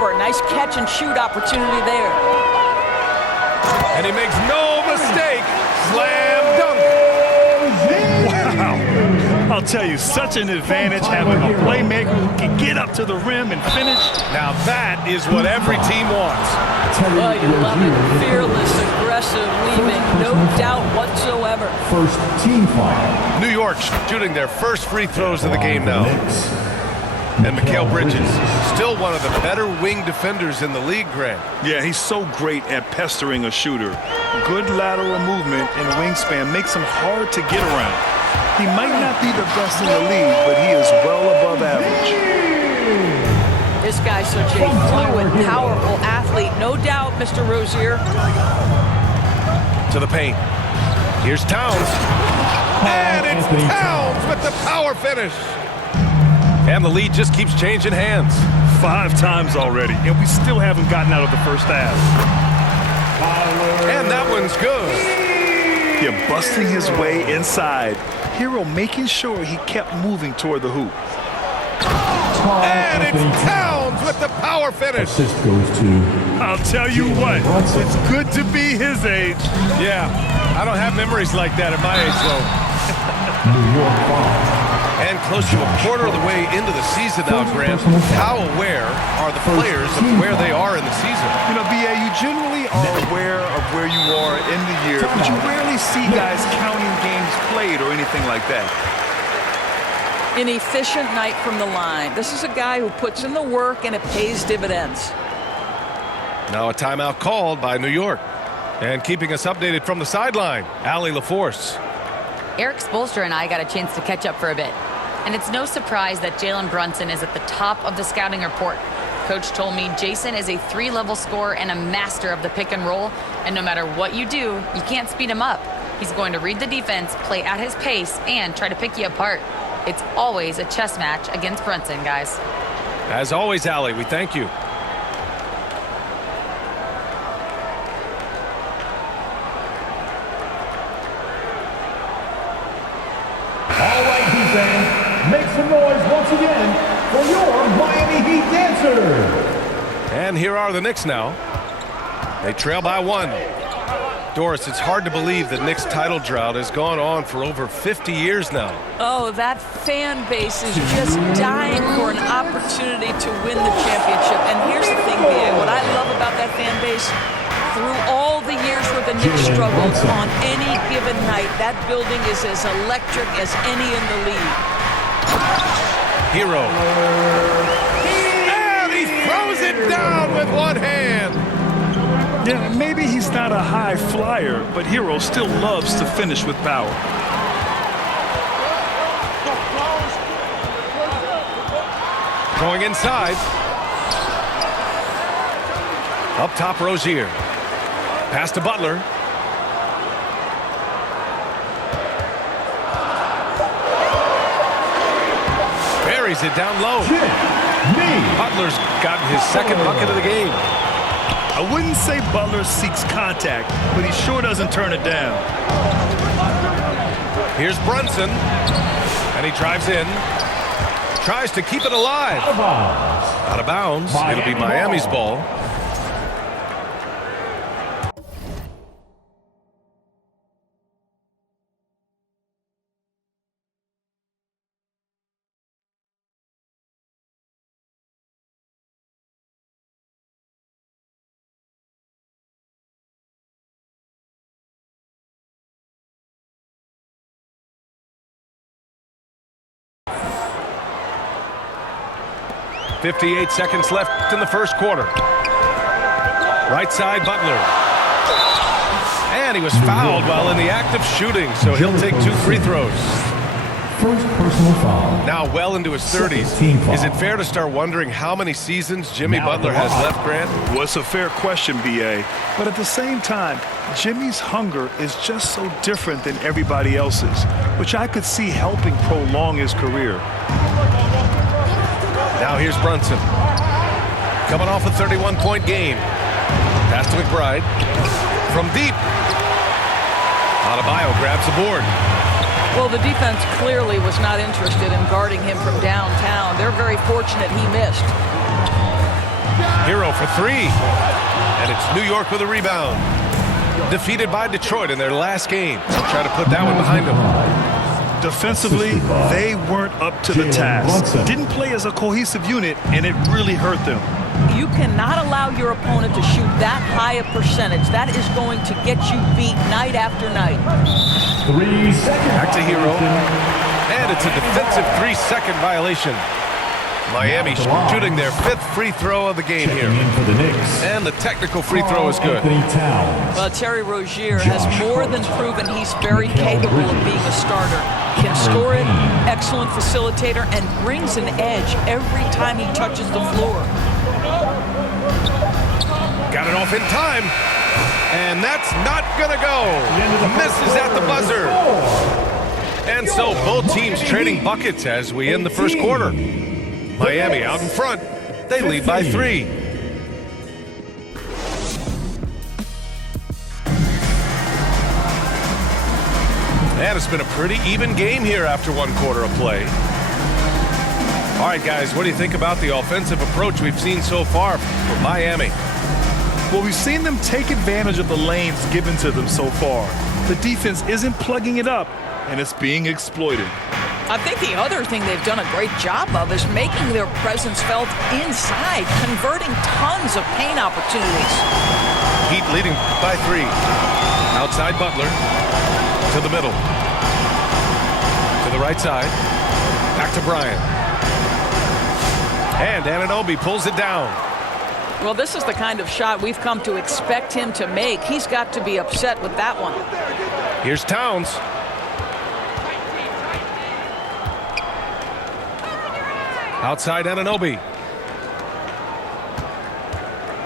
jumper. Nice catch and shoot opportunity there. And he makes no mistake. Slam dunk. Wow. I'll tell you, such an advantage having a playmaker who can get up to the rim and finish. Now that is what every team wants. Well, you love it. Fearless, aggressive, leaving. No doubt whatsoever. First team foul. New York shooting their first free throws of the game now. And Mikal Bridges, still one of the better wing defenders in the league, Grant. Yeah, he's so great at pestering a shooter. Good lateral movement and wingspan makes him hard to get around. He might not be the best in the league, but he is well above average. This guy's such a fluid, powerful athlete. No doubt, Mr. Rozier. To the paint. Here's Towns. And it's Towns with the power finish. And the lead just keeps changing hands. 5 times already, and we still haven't gotten out of the first half. And that one's good. Yeah, busting his way inside. Hero making sure he kept moving toward the hoop. And it's Towns with the power finish. Assist goes to. I'll tell you what, it's good to be his age. Yeah, I don't have memories like that at my age, though. New York foul. And close to a quarter of the way into the season now, Grant. How aware are the players of where they are in the season? You know, B.A., you generally are aware of where you are in the year, but you rarely see guys counting games played or anything like that. An efficient night from the line. This is a guy who puts in the work and it pays dividends. Now a timeout called by New York. And keeping us updated from the sideline, Allie LaForce. Eric Spoelstra and I got a chance to catch up for a bit. And it's no surprise that Jalen Brunson is at the top of the scouting report. Coach told me Jason is a 3-level scorer and a master of the pick and roll. And no matter what you do, you can't speed him up. He's going to read the defense, play at his pace, and try to pick you apart. It's always a chess match against Brunson, guys. As always, Allie, we thank you. All right, Heat fans, make some noise once again for your Miami Heat dancer. And here are the Knicks now. They trail by 1. Doris, it's hard to believe the Knicks title drought has gone on for over 50 years now. Oh, that fan base is just dying for an opportunity to win the championship. And here's the thing, B.A., what I love about that fan base, through all the years where the Knicks struggled, on any given night, that building is as electric as any in the league. Hero. And he throws it down with one hand. Yeah, maybe he's not a high flyer, but Hero still loves to finish with power. Going inside. Up top, Rozier. Pass to Butler. Buries it down low. Butler's gotten his second bucket of the game. I wouldn't say Butler seeks contact, but he sure doesn't turn it down. Here's Brunson. And he drives in. Tries to keep it alive. Out of bounds. It'll be Miami's ball. .58 seconds left in the first quarter. Right side, Butler. And he was fouled while in the act of shooting, so he'll take 2 free throws. First personal foul. Now well into his 30s. Is it fair to start wondering how many seasons Jimmy Butler has left, Grant? Well, it's a fair question, B.A. But at the same time, Jimmy's hunger is just so different than everybody else's, which I could see helping prolong his career. Now here's Brunson. Coming off a 31-point game. Pass to McBride. From deep. Adebayo grabs the board. Well, the defense clearly was not interested in guarding him from downtown. They're very fortunate he missed. Hero for three. And it's New York with a rebound. Defeated by Detroit in their last game. So try to put that one behind them. Defensively, they weren't up to the task. Didn't play as a cohesive unit, and it really hurt them. You cannot allow your opponent to shoot that high a percentage. That is going to get you beat night after night. 3 seconds. Back to Hero. And it's a defensive 3-second violation. Miami shooting their 5th free throw of the game here. For the Knicks. And the technical free throw is good. Well, Terry Rozier has more than proven he's very capable of being a starter. Can score it, excellent facilitator, and brings an edge every time he touches the floor. Got it off in time. And that's not going to go. Misses at the buzzer. And so both teams trading buckets as we end the first quarter. Miami out in front. They lead by 3. And it's been a pretty even game here after 1 quarter of play. All right, guys, what do you think about the offensive approach we've seen so far from Miami? Well, we've seen them take advantage of the lanes given to them so far. The defense isn't plugging it up, and it's being exploited. I think the other thing they've done a great job of is making their presence felt inside, converting tons of paint opportunities. Heat leading by 3. Outside Butler. To the middle. To the right side. Back to Bryant. And Anunoby pulls it down. Well, this is the kind of shot we've come to expect him to make. He's got to be upset with that one. Here's Towns. Outside Anunoby.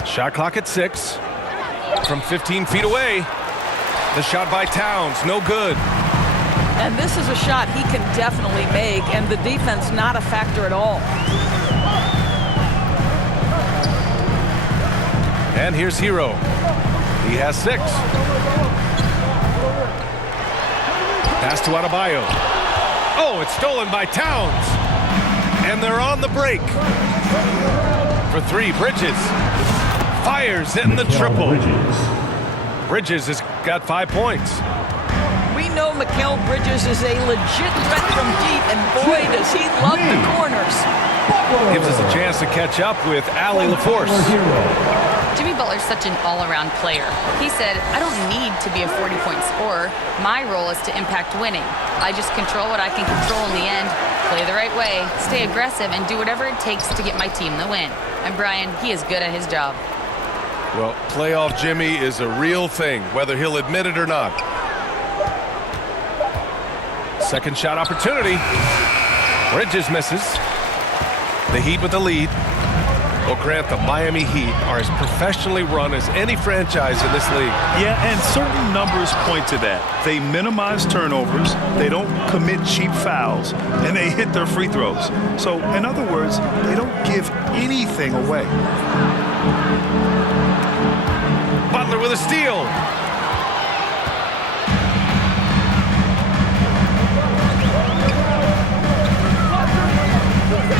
Shot clock at 6. From 15 feet away. The shot by Towns, no good. And this is a shot he can definitely make, and the defense not a factor at all. And here's Hero. He has 6. Pass to Adebayo. Oh, it's stolen by Towns. And they're on the break. For 3, Bridges. Fires in the triple. Bridges has got 5 points. We know Mikal Bridges is a legit threat from deep, and boy, does he love the corners. Gives us a chance to catch up with Allie LaForce. Jimmy Butler's such an all-around player. He said, I don't need to be a 40-point scorer. My role is to impact winning. I just control what I can control in the end, play the right way, stay aggressive, and do whatever it takes to get my team the win. And Brian, he is good at his job. Well, playoff Jimmy is a real thing, whether he'll admit it or not. Second shot opportunity. Bridges misses. The Heat with the lead. Well, Grant, the Miami Heat are as professionally run as any franchise in this league. Yeah, and certain numbers point to that. They minimize turnovers, they don't commit cheap fouls, and they hit their free throws. So, in other words, they don't give anything away. Butler with a steal.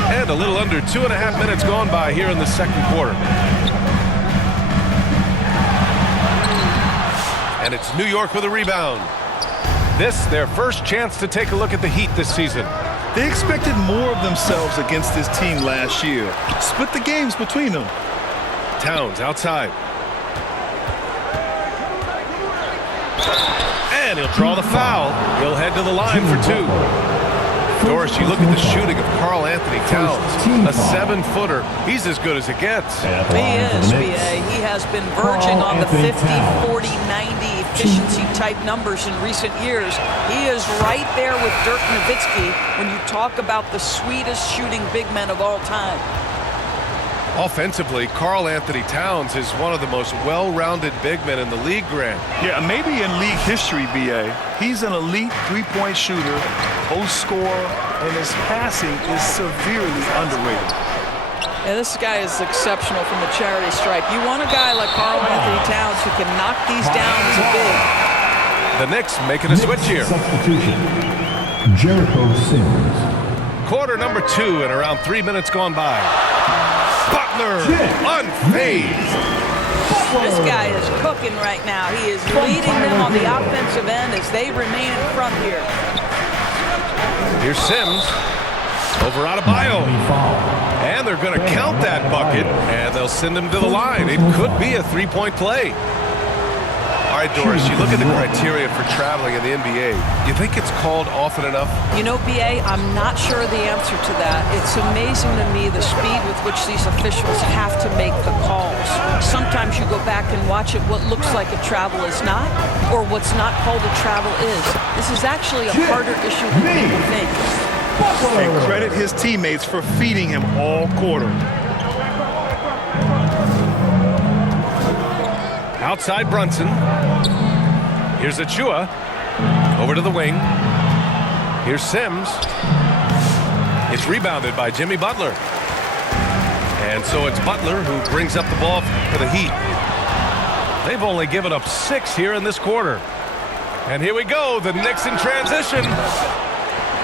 And a little under 2.5 minutes gone by here in the second quarter. And it's New York with a rebound. This, their first chance to take a look at the Heat this season. They expected more of themselves against this team last year. Split the games between them. Towns outside. And he'll draw the foul. He'll head to the line for 2. Doris, you look at the shooting of Karl Anthony Towns, a 7-footer. He's as good as it gets. He is, B.A. He has been verging on the 50, 40, 90 efficiency type numbers in recent years. He is right there with Dirk Nowitzki when you talk about the sweetest shooting big men of all time. Offensively, Karl Anthony Towns is one of the most well-rounded big men in the league, Grant. Yeah, maybe in league history, B.A. He's an elite three-point shooter, post scorer, and his passing is severely underrated. Yeah, this guy is exceptional from the charity stripe. You want a guy like Karl Anthony Towns who can knock these down as a big. The Knicks making a switch here. Substitution. Jericho Sims. Quarter number 2 and around 3 minutes gone by. Butler, unfazed. This guy is cooking right now. He is leading them on the offensive end as they remain in front here. Here's Sims over Adebayo. And they're going to count that bucket, and they'll send him to the line. It could be a three-point play. All right, Doris, you look at the criteria for traveling in the NBA. You think it's called often enough? You know, B.A., I'm not sure the answer to that. It's amazing to me the speed with which these officials have to make the calls. Sometimes you go back and watch it, what looks like a travel is not, or what's not called a travel is. This is actually a harder issue than people think. And credit his teammates for feeding him all quarter. Outside Brunson. Here's Achua. Over to the wing. Here's Sims. It's rebounded by Jimmy Butler. And so it's Butler who brings up the ball for the Heat. They've only given up 6 here in this quarter. And here we go, the Knicks in transition.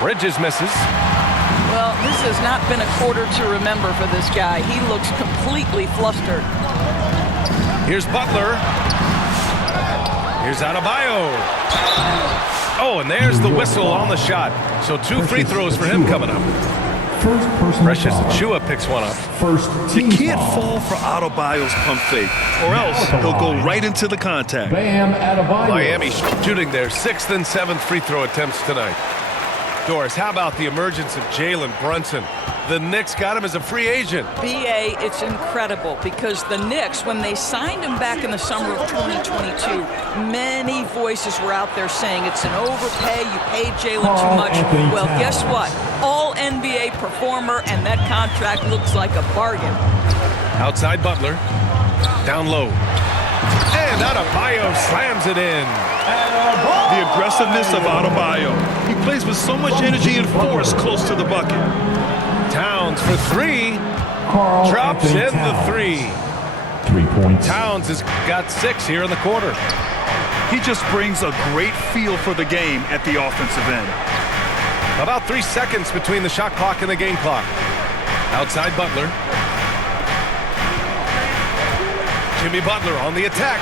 Bridges misses. Well, this has not been a quarter to remember for this guy. He looks completely flustered. Here's Butler. Here's Adebayo. Oh, and there's the whistle on the shot. So 2 free throws for him coming up. Precious Achua picks one up. You can't fall for Adebayo's pump fake, or else he'll go right into the contact. Miami shooting their 6th and 7th free throw attempts tonight. Doris, how about the emergence of Jalen Brunson? The Knicks got him as a free agent. B.A., it's incredible because the Knicks, when they signed him back in the summer of 2022, many voices were out there saying it's an overpay, you paid Jalen too much. Well, guess what? All NBA performer, and that contract looks like a bargain. Outside Butler. Down low. And Adebayo slams it in. The aggressiveness of Adebayo. He plays with so much energy and force close to the bucket. Towns for 3. Drops in the 3. 3 points. Towns has got 6 here in the quarter. He just brings a great feel for the game at the offensive end. About 3 seconds between the shot clock and the game clock. Outside Butler. Jimmy Butler on the attack.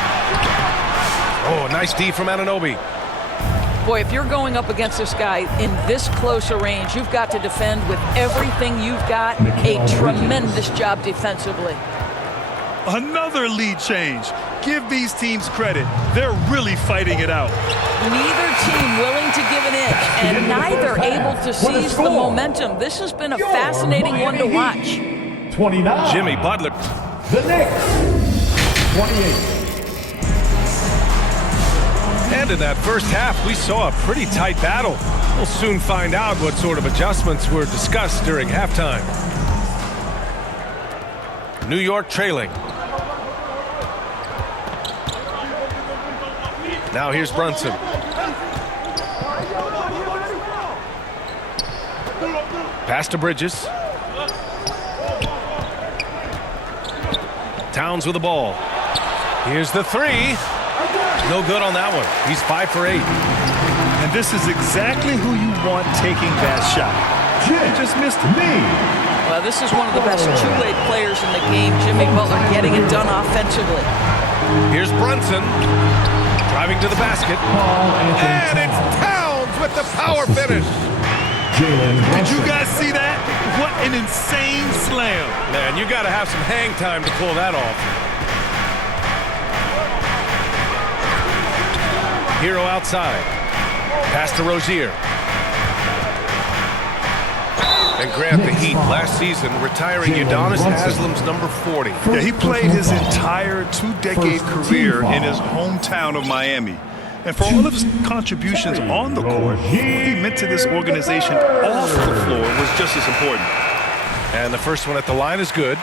Oh, nice D from Anunoby. Boy, if you're going up against this guy in this close a range, you've got to defend with everything you've got. A tremendous job defensively. Another lead change. Give these teams credit. They're really fighting it out. Neither team willing to give an inch, and neither able to seize the momentum. This has been a fascinating one to watch. 29. Jimmy Butler. The Knicks. 28. And in that first half, we saw a pretty tight battle. We'll soon find out what sort of adjustments were discussed during halftime. New York trailing. Now here's Brunson. Pass to Bridges. Towns with the ball. Here's the 3. No good on that one. He's 5 for 8. And this is exactly who you want taking that shot. He just missed it. Well, this is one of the best two-way players in the game, Jimmy Butler, getting it done offensively. Here's Brunson driving to the basket. And it's Towns with the power finish. Did you guys see that? What an insane slam. Man, you got to have some hang time to pull that off. Hero outside. Pass to Rozier. And grab the Heat last season, retiring Udonis Haslam's number 40. Yeah, he played his entire 2-decade career in his hometown of Miami. And for all of his contributions on the court, what he meant to this organization off the floor was just as important. And the first one at the line is good.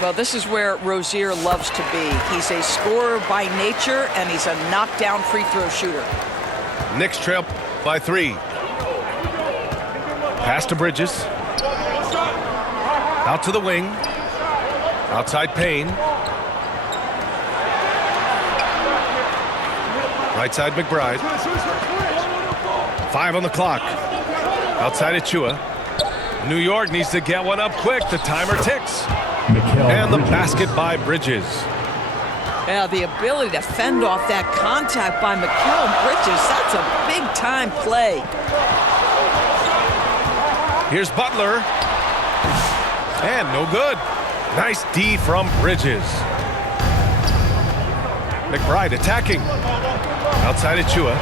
Well, this is where Rozier loves to be. He's a scorer by nature, and he's a knockdown free throw shooter. Knicks trail by 3. Pass to Bridges. Out to the wing. Outside Payne. Right side McBride. 5 on the clock. Outside Achua. New York needs to get one up quick. The timer ticks. And the basket by Bridges. Yeah, the ability to fend off that contact by Mikal Bridges, that's a big-time play. Here's Butler. And no good. Nice D from Bridges. McBride attacking. Outside Achua.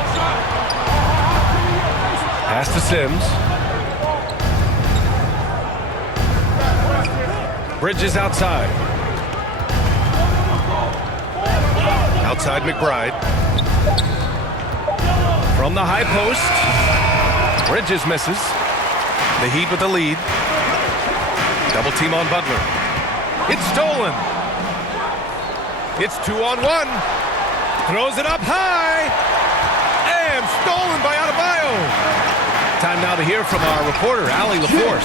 Pass to Sims. Bridges outside. Outside McBride. From the high post. Bridges misses. The Heat with the lead. Double team on Butler. It's stolen. It's 2-on-1. Throws it up high. And stolen by Adebayo. Time now to hear from our reporter, Allie LaForce.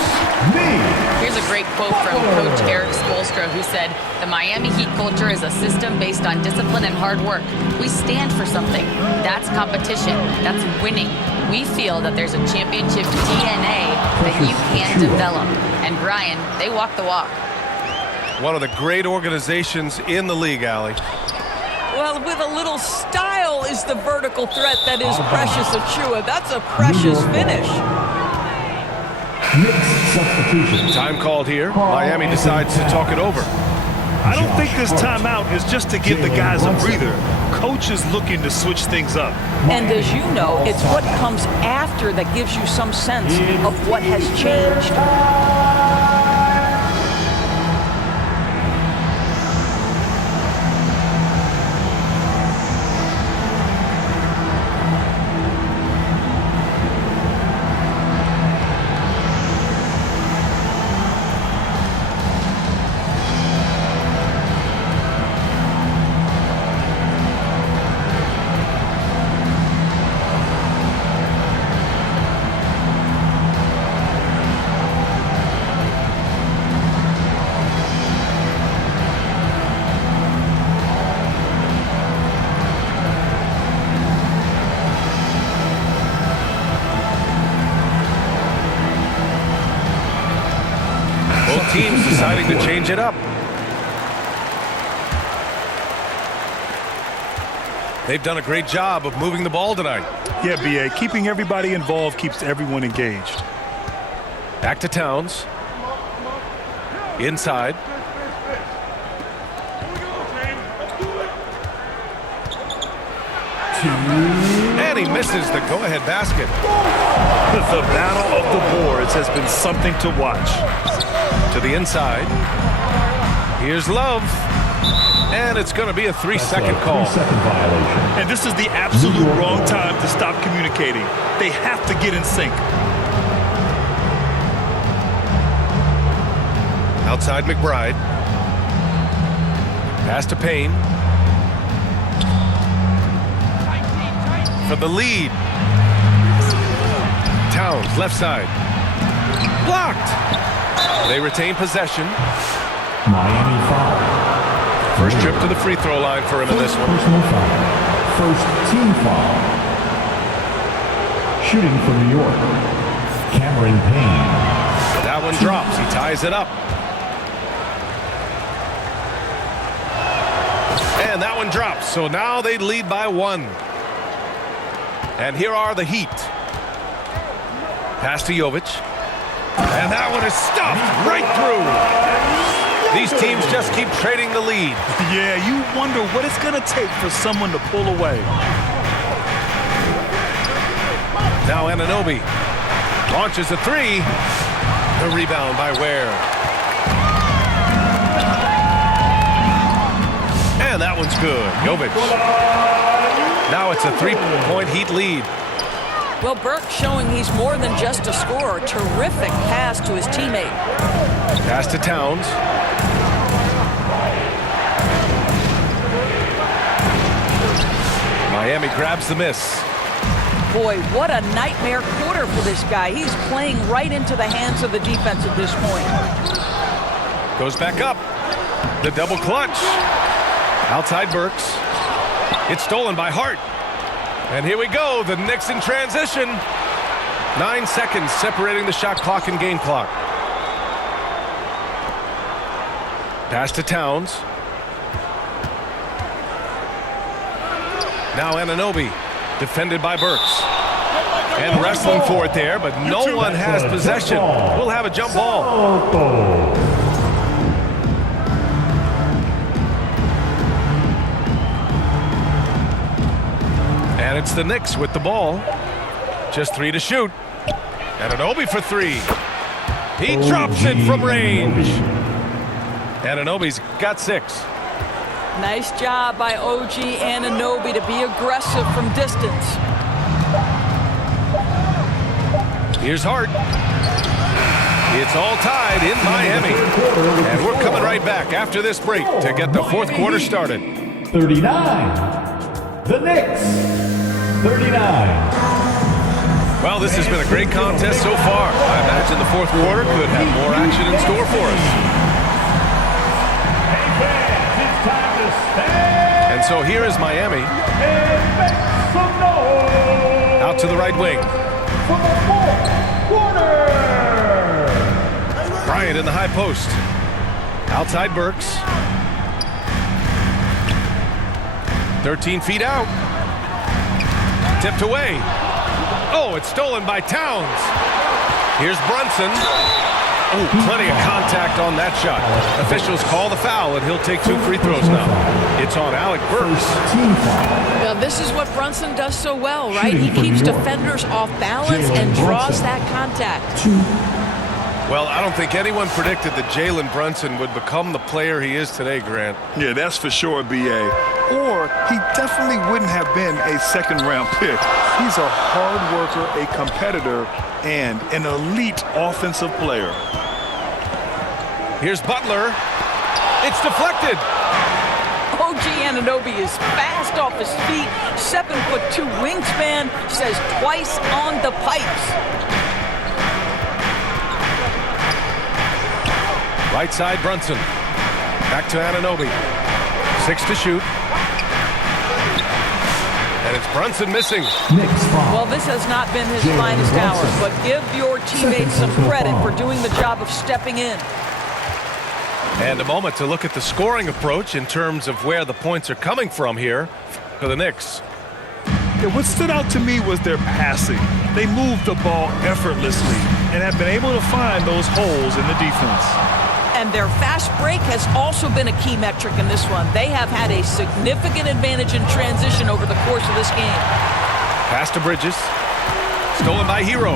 Here's a great quote from Coach Eric Spoelstra, who said, "The Miami Heat culture is a system based on discipline and hard work. We stand for something. That's competition. That's winning. We feel that there's a championship DNA that you can't develop." And Brian, they walk the walk. One of the great organizations in the league, Allie. Well, with a little style is the vertical threat that is Precious Achua. That's a precious finish. Knicks substitution. Time called here. Miami decides to talk it over. I don't think this timeout is just to give the guys a breather. Coach is looking to switch things up. And as you know, it's what comes after that gives you some sense of what has changed. Teams deciding to change it up. They've done a great job of moving the ball tonight. Yeah, B.A., keeping everybody involved keeps everyone engaged. Back to Towns. Inside. And he misses the go-ahead basket. The battle of the boards has been something to watch. To the inside. Here's Love. And it's going to be a 3-second call. 3-second violation. And this is the absolute wrong time to stop communicating. They have to get in sync. Outside McBride. Pass to Payne. For the lead. Towns, left side. Blocked. They retain possession. Miami foul. First trip to the free throw line for him in this one. Personal foul. First team foul. Shooting for New York. Cameron Payne. That one drops. He ties it up. And that one drops. So now they lead by 1. And here are the Heat. Pass to Jovic. And that one is stuffed right through. These teams just keep trading the lead. Yeah, you wonder what it's going to take for someone to pull away. Now Anunoby launches a 3. The rebound by Ware. And that one's good. Jovic. Now it's a 3-point Heat lead. Well, Burke showing he's more than just a scorer. Terrific pass to his teammate. Pass to Towns. Miami grabs the miss. Boy, what a nightmare quarter for this guy. He's playing right into the hands of the defense at this point. Goes back up. The double clutch. Outside Burks. It's stolen by Hart. And here we go. The Knicks in transition. 9 seconds separating the shot clock and game clock. Pass to Towns. Now Anunoby, defended by Burks. And wrestling for it there, but no one has possession. We'll have a jump ball. And it's the Knicks with the ball. Just 3 to shoot. Anunoby for 3. He drops it from range. Anunoby's got 6. Nice job by OG Anunoby to be aggressive from distance. Here's Hart. It's all tied in Miami. And we're coming right back after this break to get the fourth quarter started. 39. The Knicks. 39. Well, this has been a great contest so far. I imagine the fourth quarter could have more action in store for us. Hey fans, it's time to stand. And so here is Miami. And make some noise. Out to the right wing. For the fourth quarter. Bryant in the high post. Outside Burks. 13 feet out. Tipped away. Oh, it's stolen by Towns. Here's Brunson. Oh, plenty of contact on that shot. Officials call the foul, and he'll take 2 free throws now. It's on Alec Burks. Now, this is what Brunson does so well, right? He keeps defenders off balance and draws that contact. Well, I don't think anyone predicted that Jalen Brunson would become the player he is today, Grant. Yeah, that's for sure, B.A. Or he definitely wouldn't have been a second-round pick. He's a hard worker, a competitor, and an elite offensive player. Here's Butler. It's deflected. OG Anunoby is fast off his feet. 7'2" wingspan, says twice on the pipes. Right side, Brunson. Back to Anunoby. 6 to shoot. And it's Brunson missing. Well, this has not been his finest hour, but give your teammates some credit for doing the job of stepping in. And a moment to look at the scoring approach in terms of where the points are coming from here for the Knicks. Yeah, what stood out to me was their passing. They moved the ball effortlessly and have been able to find those holes in the defense. And their fast break has also been a key metric in this one. They have had a significant advantage in transition over the course of this game. Pass to Bridges. Stolen by Hero.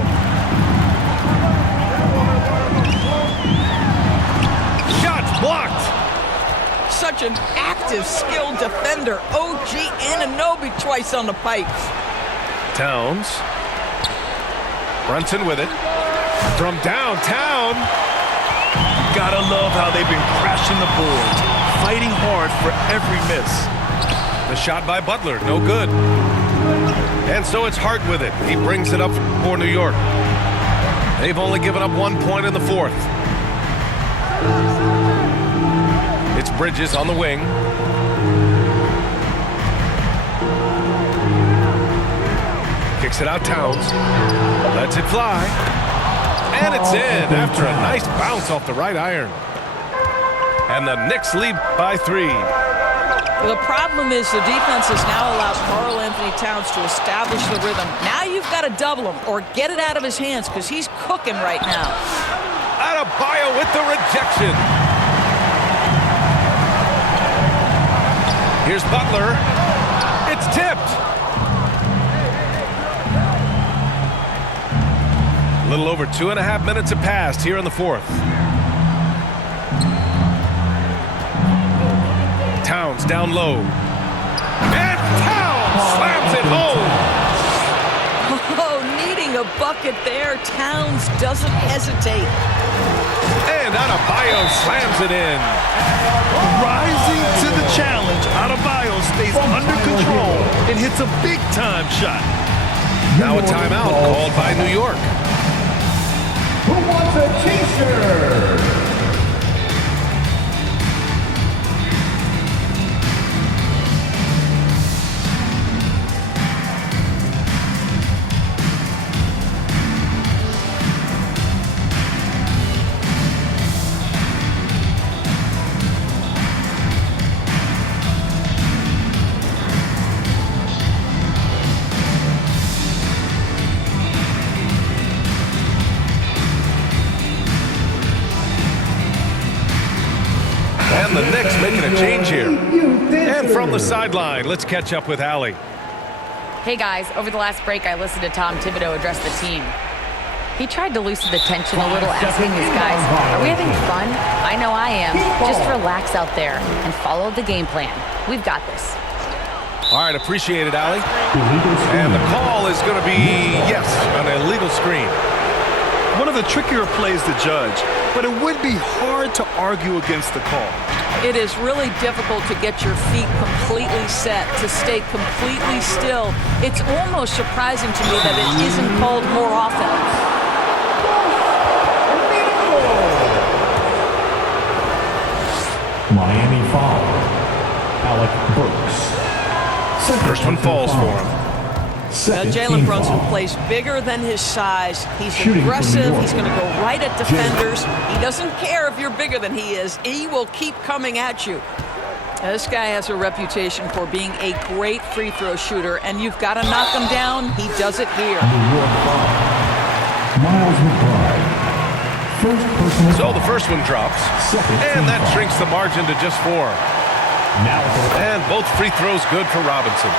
Shots blocked. Such an active, skilled defender. OG Anunoby twice on the pipes. Towns. Brunson with it. From downtown. Gotta love how they've been crashing the boards, fighting hard for every miss. The shot by Butler, no good. And so it's Hart with it. He brings it up for New York. They've only given up 1 point in the fourth. It's Bridges on the wing. Kicks it out, Towns. Lets it fly. And it's in after a nice bounce off the right iron. And the Knicks lead by 3. The problem is the defense has now allowed Karl Anthony Towns to establish the rhythm. Now you've got to double him or get it out of his hands because he's cooking right now. Adebayo with the rejection. Here's Butler. It's tipped. A little over 2.5 minutes have passed here in the fourth. Towns down low. And Towns slams it home. Oh, needing a bucket there. Towns doesn't hesitate. And Adebayo slams it in. Rising to the challenge, Adebayo stays under control and hits a big-time shot. Now a timeout called by New York. Who wants a t-shirt? change here. And from the sideline, let's catch up with Allie. Hey guys, over the last break I listened to Tom Thibodeau address the team. He tried to loosen the tension a little, asking these guys, are we having fun? I know I am. Just relax out there and follow the game plan. We've got this. All right, appreciate it, Allie. And the call is going to be, yes, an illegal screen. One of the trickier plays to judge, but it would be hard to argue against the call. It is really difficult to get your feet completely set, to stay completely still. It's almost surprising to me that it isn't called more often. Miami foul. Alec Burks. First one falls for him. Now, Jalen Brunson plays bigger than his size. He's aggressive. He's going to go right at defenders. He doesn't care if you're bigger than he is. He will keep coming at you. Now, this guy has a reputation for being a great free throw shooter, and you've got to knock him down. He does it here. Miles McBride. First personal So the first one drops, and that shrinks the margin to just 4. And both free throws good for Robinson.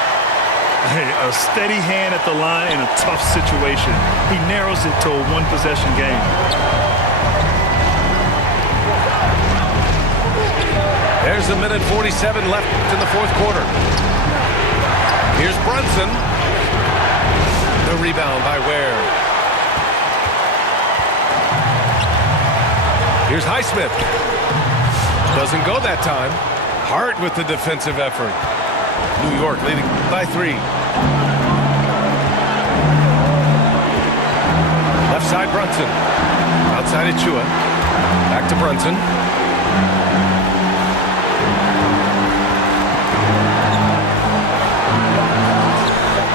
Hey, a steady hand at the line in a tough situation. He narrows it to a one-possession game. There's a minute 47 left in the fourth quarter. Here's Brunson. The rebound by Ware. Here's Highsmith. Doesn't go that time. Hart with the defensive effort. New York leading by 3. Left side Brunson. Outside Achua. Back to Brunson.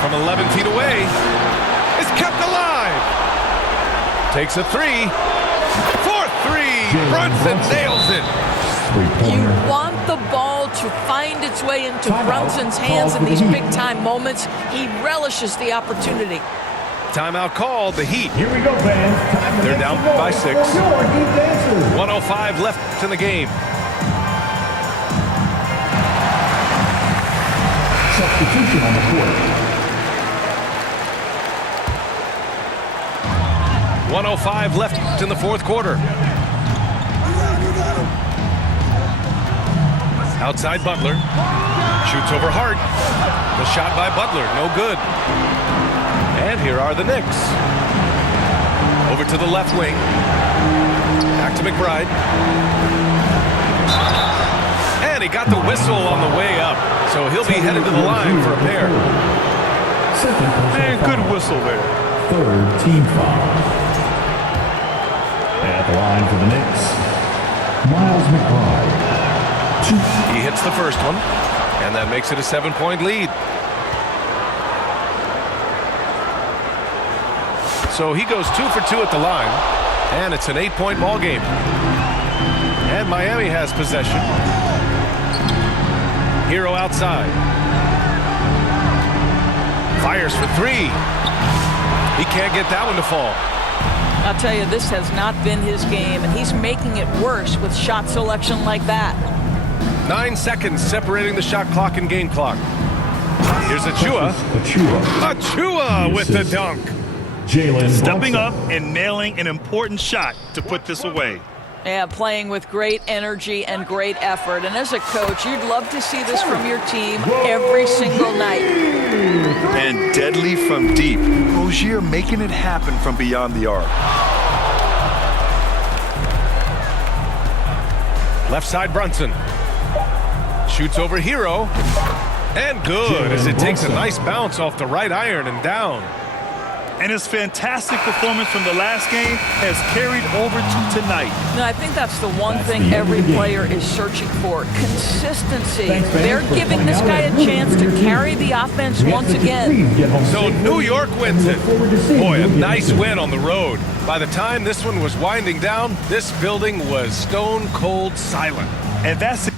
From 11 feet away. It's kept alive. Takes a 3. 4-3. Brunson nails it. You want the ball to find its way into Brunson's hands in these big-time moments. He relishes the opportunity. Timeout called, the Heat. Here we go, fans. They're down by 6. 1:05 left in the game. Substitution on the court. 1:05 left in the fourth quarter. Outside Butler. Shoots over Hart. The shot by Butler, no good. And here are the Knicks. Over to the left wing. Back to McBride. And he got the whistle on the way up. So he'll be headed to the line for a pair. And good whistle there. Third team foul. At the line for the Knicks, Miles McBride. He hits the first one, and that makes it a 7-point lead. So he goes 2 for 2 at the line, and it's an 8-point ball game. And Miami has possession. Hero outside. Fires for 3. He can't get that one to fall. I'll tell you, this has not been his game, and he's making it worse with shot selection like that. 9 seconds separating the shot clock and game clock. Here's Achua. Achua with the dunk. Jalen Stepping up and nailing an important shot to put this away. Yeah, playing with great energy and great effort. And as a coach, you'd love to see this from your team every single night. And deadly from deep. Rozier making it happen from beyond the arc. Left side Brunson. Shoots over Hero. And good as it takes a nice bounce off the right iron and down. And his fantastic performance from the last game has carried over to tonight. No, I think that's the one thing every player is searching for. Consistency. They're giving this guy a chance to carry the offense once again. So New York wins it. Boy, a nice win on the road. By the time this one was winding down, this building was stone cold silent. And that's